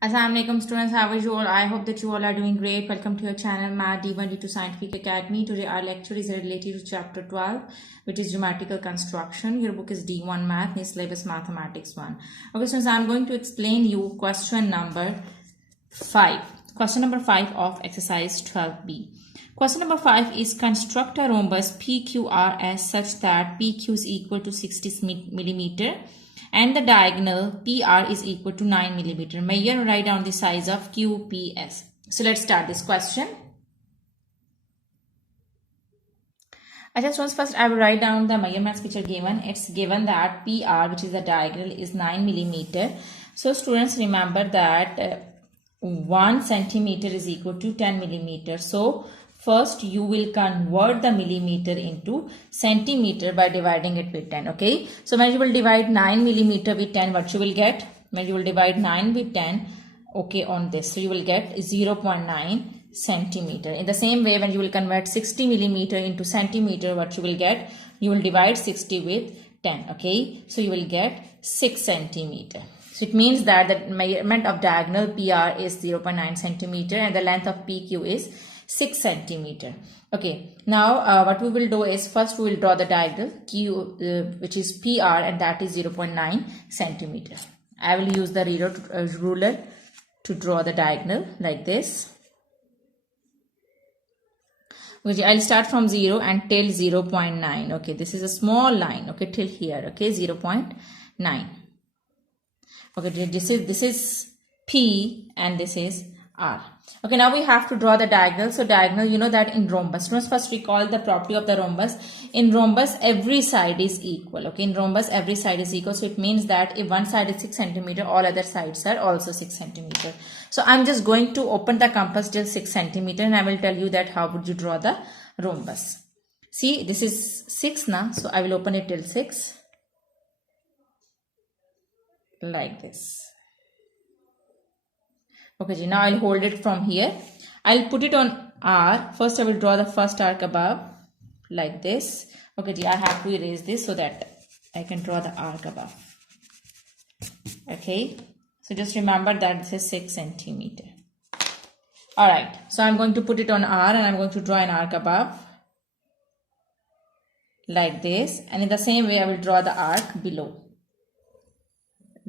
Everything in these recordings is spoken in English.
Assalamualaikum students, how are you all? I hope that you all are doing great. Welcome to your channel Math D1 D2 Scientific Academy. Today our lecture is related to chapter 12, which is Geometrical Construction. Your book is D1 Math, and syllabus Mathematics 1. Okay students, I am going to explain you question number 5. Question number 5 of exercise 12b. Question number 5 is construct a rhombus PQRS such that PQ is equal to 60 millimeter and the diagonal PR is equal to 9 millimeter. Measure and write down the size of QPS. So let's start this question. I just want first I will write down the measurements which are given. It's given that PR, which is the diagonal, is 9 millimeter. So students, remember that 1 centimeter is equal to 10 millimeter. So first you will convert the millimeter into centimeter by dividing it with 10. Okay, so when you will divide 9 millimeter with 10, what you will get? When you will divide 9 with 10, okay, on this, so you will get 0.9 centimeter. In the same way, when you will convert 60 millimeter into centimeter, what you will get? You will divide 60 with 10. Okay, so you will get 6 centimeter. So it means that the measurement of diagonal PR is 0.9 centimeter and the length of PQ is 6 centimeter. Okay, now what we will do is first we will draw the diagonal Q, which is PR, and that is 0.9 centimeter. I will use the ruler to draw the diagonal like this. Okay, I'll start from 0 and till 0.9. Okay, this is a small line. Okay, till here. Okay, 0.9. Okay, this is P and this is R. Okay, now we have to draw the diagonal. So diagonal, you know that in rhombus, let's first recall the property of the rhombus. In rhombus, every side is equal. Okay, in rhombus, every side is equal. So it means that if one side is 6 centimeter, all other sides are also 6 centimeter. So I'm just going to open the compass till 6 centimeter and I will tell you that how would you draw the rhombus. See, this is 6 now. So I will open it till 6. Like this. Okay, now I'll hold it from here. I'll put it on R. First I will draw the first arc above like this. Okay, I have to erase this so that I can draw the arc above. Okay, so just remember that this is 6 centimeter. Alright, so I'm going to put it on R and I'm going to draw an arc above like this, and in the same way I will draw the arc below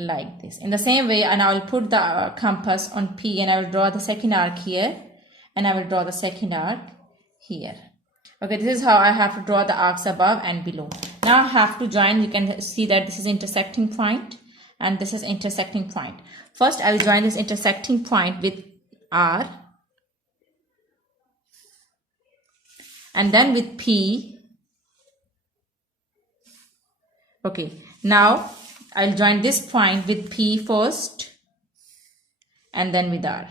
like this. In the same way, and I will put the compass on P and I will draw the second arc here and I will draw the second arc here. Okay, this is how I have to draw the arcs above and below. Now I have to join. You can see that this is intersecting point and this is intersecting point. First I will join this intersecting point with R and then with P. Okay, now I'll join this point with P first and then with R.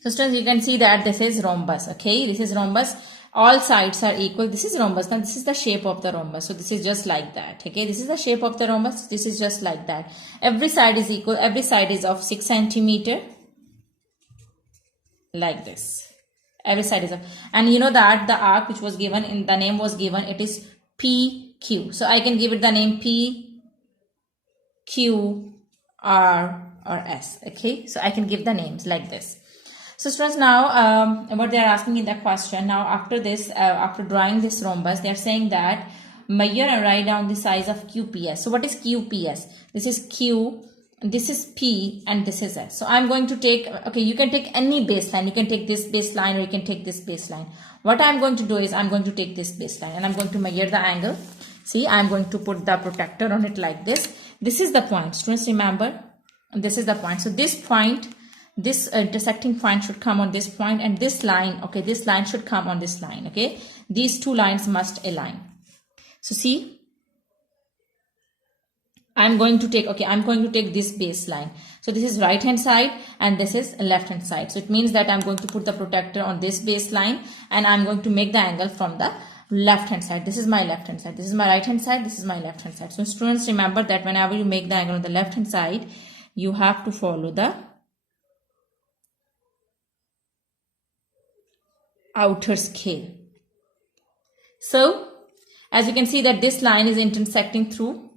So students, you can see that this is rhombus. Okay, this is rhombus. All sides are equal. This is rhombus. Now this is the shape of the rhombus. So this is just like that. Okay, this is the shape of the rhombus. This is just like that. Every side is equal. Every side is of 6 centimeter. Like this. Every side is of, and you know that the arc which was given in the name was given, it is PQ. So I can give it the name P, Q, R or S. Okay, so I can give the names like this. So students, now what they are asking in the question, now after this, after drawing this rhombus, they are saying that measure and write down the size of QPS. So what is QPS? This is Q, this is P and this is S. So I'm going to take, okay, you can take any baseline. You can take this baseline or you can take this baseline. What I'm going to do is I'm going to take this baseline and I'm going to measure the angle. See, I'm going to put the protector on it like this. This is the point. Students, remember, this is the point. So this point, this intersecting point should come on this point, and this line, okay, this line should come on this line. Okay, these two lines must align. So see, I'm going to take, okay, I'm going to take this baseline. So this is right hand side and this is left hand side. So it means that I'm going to put the protector on this baseline and I'm going to make the angle from the left hand side. This is my left hand side. This is my right hand side. This is my left hand side. So students, remember that whenever you make the angle on the left hand side, you have to follow the outer scale. So as you can see that this line is intersecting through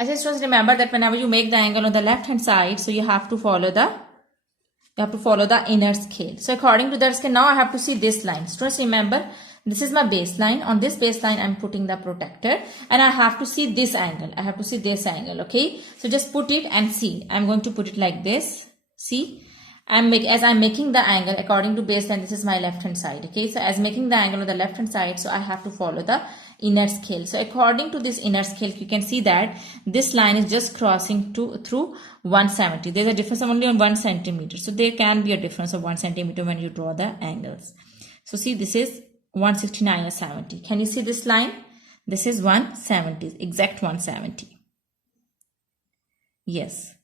I just remember that whenever you make the angle on the left hand side, so you have to follow the inner scale. So according to that scale, now I have to see this line. Students, remember, this is my baseline. On this baseline, I'm putting the protector, and I have to see this angle. I have to see this angle. Okay, so just put it and see. I'm going to put it like this. See, as I'm making the angle according to baseline, this is my left hand side. Okay, so as making the angle on the left hand side, so I have to follow the inner scale. So according to this inner scale, you can see that this line is just crossing through 170. There's a difference of only on 1 centimeter. So there can be a difference of 1 centimeter when you draw the angles. So see, this is 169 or 70. Can you see this line? This is 170, exact 170. Yes,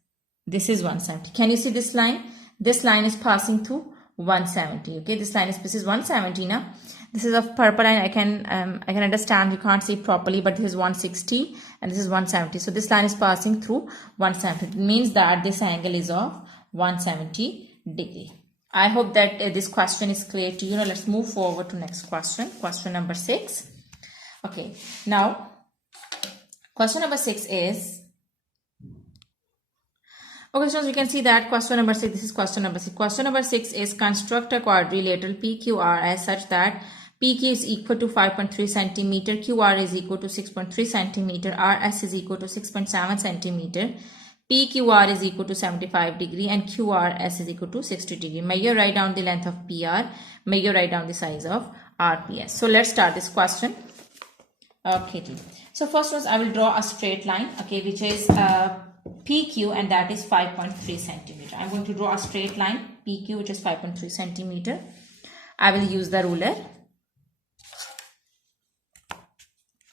this is 170. Can you see this line? This line is passing through 170. Okay, this is 170 now. This is of purple line. I can understand you can't see it properly, but this is 160 and this is 170. So this line is passing through 170. It means that this angle is of 170 degree. I hope that this question is clear to you. Now let's move forward to next question. Question number 6. Okay, now question number 6 is, okay, so you can see that question number 6, this is question number 6. Question number 6 is construct a quadrilateral PQR as such that PQ is equal to 5.3 centimeter, QR is equal to 6.3 centimeter, RS is equal to 6.7 centimeter, PQR is equal to 75 degree and QRS is equal to 60 degree. Measure, write down the length of PR. Measure, write down the size of RPS. So let's start this question. Okay, so first was I will draw a straight line, okay, which is PQ, and that is 5.3 centimeter. I'm going to draw a straight line PQ, which is 5.3 centimeter. I will use the ruler.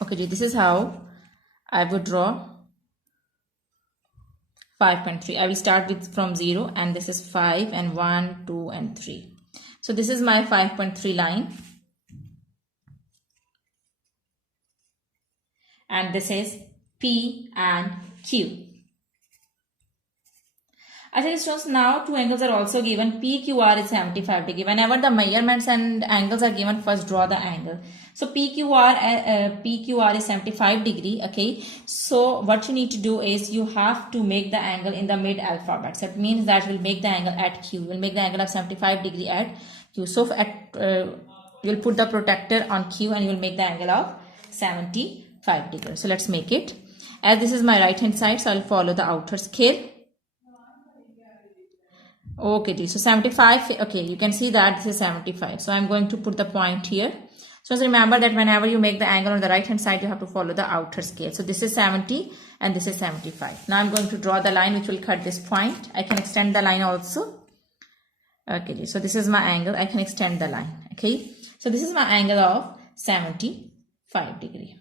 Okay, this is how I would draw 5.3. I will start with from 0, and this is 5 and 1, 2 and 3. So this is my 5.3 line, and this is P and Q. As it shows, now two angles are also given. PQR is 75 degree. Whenever the measurements and angles are given, first draw the angle. So PQR is 75 degree. Okay. So what you need to do is you have to make the angle in the mid alphabet. So it means that we'll make the angle at Q. We'll make the angle of 75 degree at Q. So you'll put the protector on Q and you'll make the angle of 75 degree. So let's make it. As this is my right hand side, so I'll follow the outer scale. Okay, so 75, okay, you can see that this is 75. So I'm going to put the point here. So remember that whenever you make the angle on the right hand side, you have to follow the outer scale. So this is 70 and this is 75. Now I'm going to draw the line which will cut this point. I can extend the line also. Okay, so this is my angle. I can extend the line. Okay, so this is my angle of 75 degree.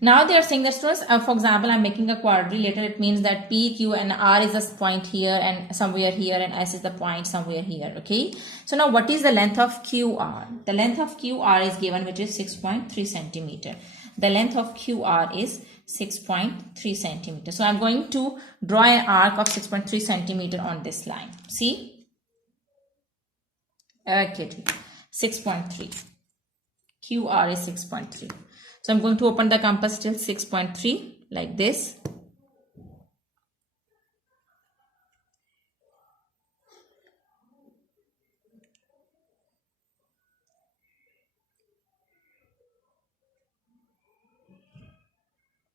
Now they are saying that, for example, I'm making a quadrilateral. It means that P, Q and R is a point here and somewhere here, and S is the point somewhere here. Okay. So now what is the length of QR? The length of QR is given, which is 6.3 centimeter. The length of QR is 6.3 centimeter. So I'm going to draw an arc of 6.3 centimeter on this line. See? Okay. 6.3. QR is 6.3. So I'm going to open the compass till 6.3 like this.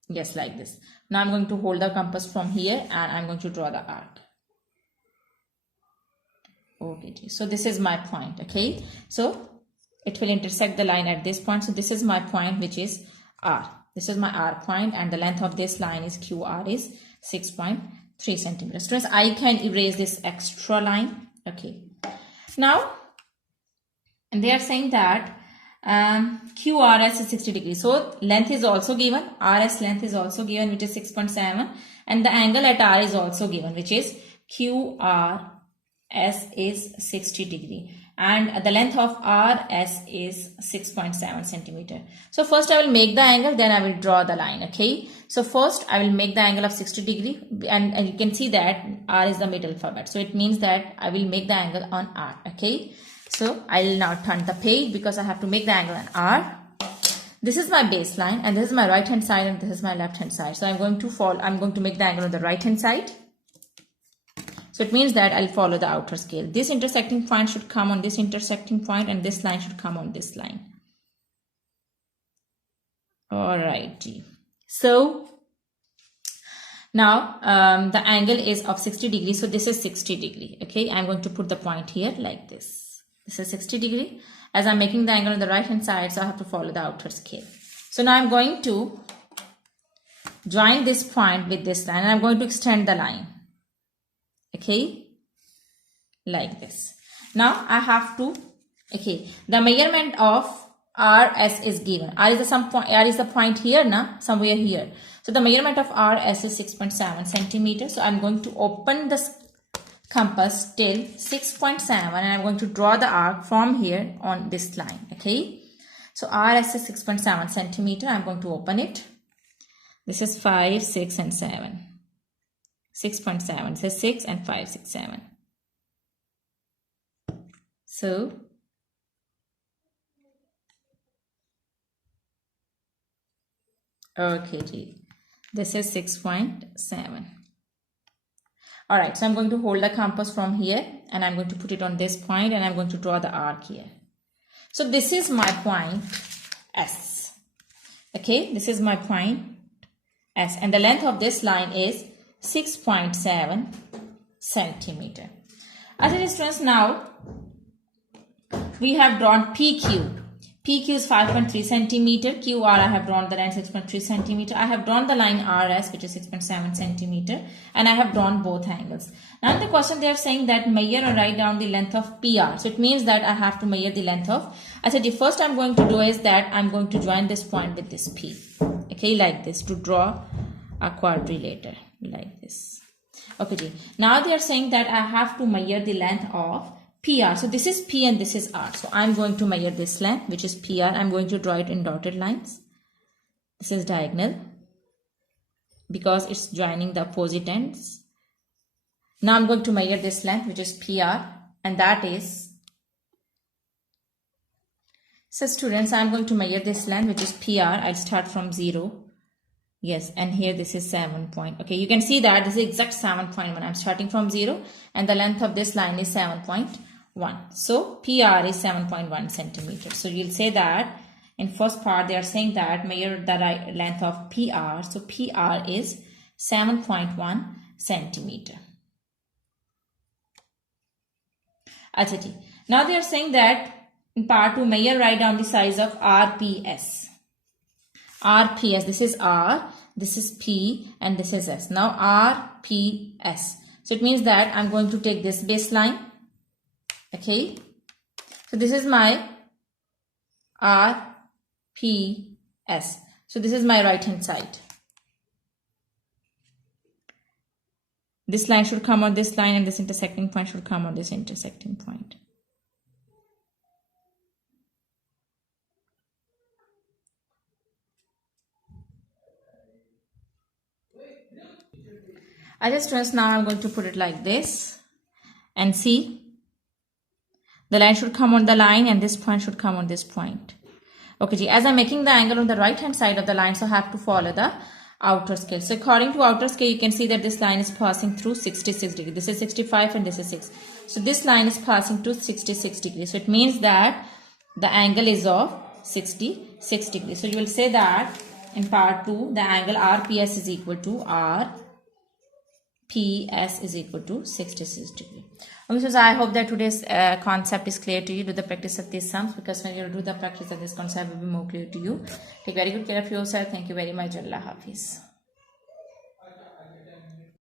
Yes, like this. Now I'm going to hold the compass from here and I'm going to draw the arc. Okay, so this is my point. Okay, so it will intersect the line at this point. So this is my point, which is R. This is my R point, and the length of this line is QR is 6.3 centimeters. Students, I can erase this extra line. Okay. Now, and they are saying that QRS is 60 degrees. So length is also given. RS length is also given, which is 6.7, and the angle at R is also given, which is QRS is 60 degree. And the length of RS is 6.7 centimeter. So first I will make the angle, then I will draw the line. Okay. So first I will make the angle of 60 degree, and you can see that R is the mid alphabet. So it means that I will make the angle on R. Okay. So I will now turn the page because I have to make the angle on R. This is my baseline, and this is my right hand side, and this is my left hand side. So I'm going to make the angle on the right hand side. So it means that I'll follow the outer scale. This intersecting point should come on this intersecting point, and this line should come on this line. Alrighty. So now the angle is of 60 degrees. So this is 60 degree. Okay, I'm going to put the point here like this. This is 60 degree. As I'm making the angle on the right hand side, so I have to follow the outer scale. So now I'm going to join this point with this line, and I'm going to extend the line. Okay, like this. Now I have to, okay, the measurement of RS is given. R is the point here now, somewhere here. So the measurement of RS is 6.7 centimeters. So I'm going to open the compass till 6.7, and I'm going to draw the arc from here on this line. Okay, so RS is 6.7 centimeter. I'm going to open it. This is 5, 6, and 7. 6.7. So 6 and 5, 6, 7. So okay, this is 6.7. All right, so I'm going to hold the compass from here, and I'm going to put it on this point, and I'm going to draw the arc here. So this is my point S. Okay, this is my point S, and the length of this line is 6.7 centimeter. As it is, students, now we have drawn PQ. PQ is 5.3 centimeter. QR, I have drawn the line 6.3 centimeter. I have drawn the line RS, which is 6.7 centimeter, and I have drawn both angles. Now in the question they are saying that measure or write down the length of PR. So it means that I have to measure the length of. I said the first I'm going to do is that I'm going to join this point with this P. Okay, like this, to draw a quadrilateral like this. Okay, now they are saying that I have to measure the length of PR. So this is P and this is R. So I'm going to measure this length, which is PR. I'm going to draw it in dotted lines. This is diagonal because it's joining the opposite ends. Now I'm going to measure this length, which is PR, and that is, so students, I'm going to measure this length, which is PR. I'll start from 0. Yes, and here this is 7 point. Okay, you can see that this is exact 7.1. I'm starting from 0, and the length of this line is 7.1. So PR is 7.1 centimeters. So you'll say that in first part they are saying that measure the length of PR. So PR is 7.1 centimeter. Achha, now they are saying that in part 2 measure, write down the size of RPS. RPS, this is R, this is P, and this is S. Now RPS. So it means that I'm going to take this baseline. Okay. So this is my RPS. So this is my right hand side. This line should come on this line, and this intersecting point should come on this intersecting point. I just trust now I'm going to put it like this, and see, the line should come on the line, and this point should come on this point. Okay, as I'm making the angle on the right hand side of the line, so I have to follow the outer scale. So according to outer scale, you can see that this line is passing through 66 degrees. This is 65 and this is 6. So this line is passing to 66 degrees. So it means that the angle is of 66 degrees. So you will say that in part 2, the angle RPS is equal to RPS is equal to 66 degrees. Okay, so I hope that today's concept is clear to you. Do the practice of these sums, because when you do the practice of this concept, it will be more clear to you. Take very good care of yourself. Thank you very much. Allah Hafiz.